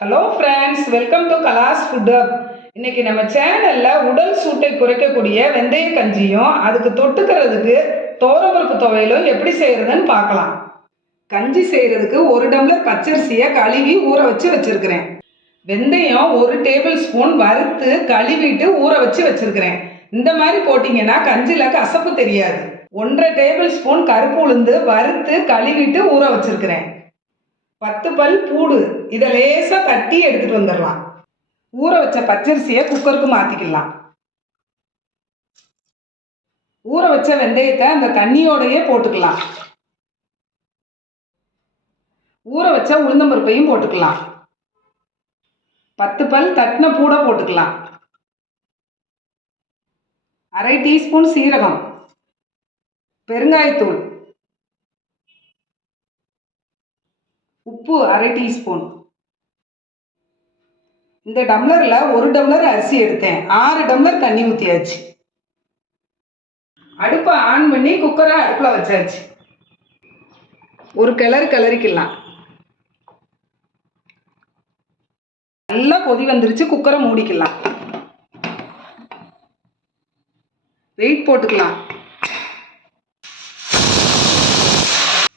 Hello friends welcome to Kala's food up இன்னைக்கு நம்ம சேனலில் உடல் சூட்டை குறைக்கக்கூடிய வெந்தய கஞ்சியும் அதுக்கு தொட்டுக்கிறதுக்கு தோரம்பருப்பு துவையலும் எப்படி செய்கிறதுன்னு பார்க்கலாம். கஞ்சி செய்கிறதுக்கு ஒரு டம்ளர் பச்சரிசியை கழுவி ஊற வச்சு வச்சுருக்கிறேன். வெந்தயம் ஒரு டேபிள் ஸ்பூன் வறுத்து கழுவிட்டு ஊற வச்சு வச்சுருக்கிறேன். இந்த மாதிரி போட்டிங்கன்னா கஞ்சியில் கசப்பு தெரியாது. ஒன்றரை டேபிள் ஸ்பூன் கருப்பு உளுந்து வறுத்து கழுவிட்டு ஊற வச்சுருக்கிறேன். பத்து பல் பூடு. இதை லேசாக தட்டி எடுத்துட்டு வந்துடலாம். ஊற வச்ச பச்சரிசியை குக்கருக்கு மாற்றிக்கலாம் ஊற வச்ச வெந்தயத்தை அந்த தண்ணியோடையே போட்டுக்கலாம். ஊற வச்ச உளுந்தம்பருப்பையும் போட்டுக்கலாம். பத்து பல் தட்டின பூட போட்டுக்கலாம். அரை டீஸ்பூன் சீரகம். பெருங்காயத்தூள். உப்பு அரை டீஸ்பூன். இந்த டம்ளரில் ஒரு டம்ளர் அரிசி எடுத்தேன். ஆறு டம்ளர் தண்ணி ஊற்றியாச்சு அடுப்பை ஆன் பண்ணி குக்கரை அடுப்பில் வச்சாச்சு. ஒரு கிளறு கிளறிக்கலாம். நல்லா கொதி வந்துருச்சு குக்கரை மூடிக்கலாம். வெயிட் போட்டுக்கலாம்.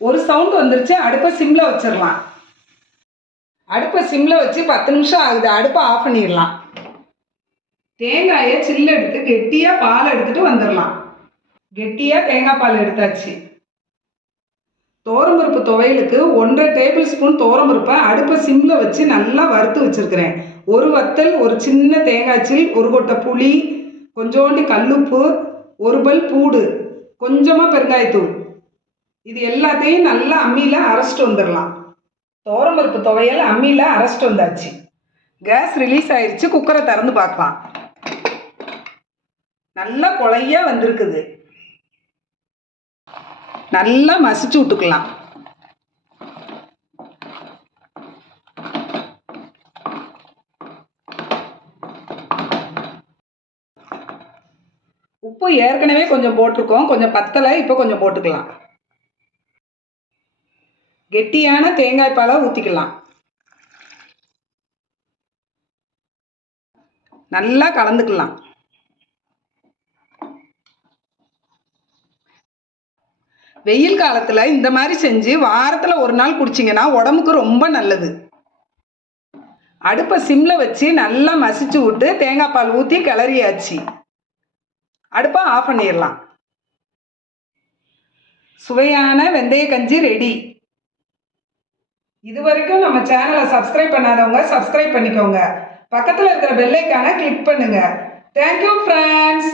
ஒரு சவுண்ட் வந்துருச்சு அடுப்பை சிம்மில் வச்சிடலாம். அடுப்பை சிம்மில் வச்சு பத்து நிமிஷம் ஆகுது அடுப்பை ஆஃப் பண்ணிடலாம். தேங்காயை சில்லு எடுத்து கெட்டியாக பால் எடுத்துகிட்டு வந்துடலாம். கெட்டியாக தேங்காய் பால் எடுத்தாச்சு. தோரம்பருப்பு துவையலுக்கு ஒன்றரை டேபிள் ஸ்பூன் தோரம்பருப்பை அடுப்பை சிம்மில் வச்சு நல்லா வறுத்து வச்சுருக்கிறேன். ஒரு வத்தல் ஒரு சின்ன தேங்காய்ச்சில் ஒரு கொட்டை புளி கொஞ்சோண்டி கல்லுப்பு ஒரு பல் பூடு கொஞ்சமாக பெருங்காயத்தூள். இது எல்லாத்தையும் நல்லா அம்மியில் அரைச்சிட்டு வந்துடலாம். தோரம்பருப்பு துவையல் அம்மியில் அரைச்சிட்டு வந்தாச்சு. கேஸ் ரிலீஸ் ஆயிடுச்சு குக்கரை திறந்து பார்க்கலாம். நல்லா கொலையா வந்திருக்குது. நல்லா மசிச்சு விட்டுக்கலாம். உப்பு ஏற்கனவே கொஞ்சம் போட்டிருக்கோம். கொஞ்சம் பத்தலை இப்போ கொஞ்சம் போட்டுக்கலாம். கெட்டியான தேங்காய் பாலை ஊற்றிக்கலாம் நல்லா கலந்துக்கலாம். வெயில் காலத்தில் இந்த மாதிரி செஞ்சு வாரத்தில் ஒரு நாள் குடிச்சிங்கன்னா உடம்புக்கு ரொம்ப நல்லது. அடுப்பை சிம்மில் வச்சு நல்லா மசிச்சு விட்டு தேங்காய் பால் ஊற்றி கிளறியாச்சு. அடுப்பை ஆஃப் பண்ணிடலாம். சுவையான வெந்தய கஞ்சி ரெடி இது வரைக்கும் நம்ம சேனலை சப்ஸ்கிரைப் பண்ணாதவங்க சப்ஸ்கிரைப் பண்ணிக்கோங்க. பக்கத்தில் இருக்கிற பெல்லைக்கான கிளிக் பண்ணுங்க. Thank you friends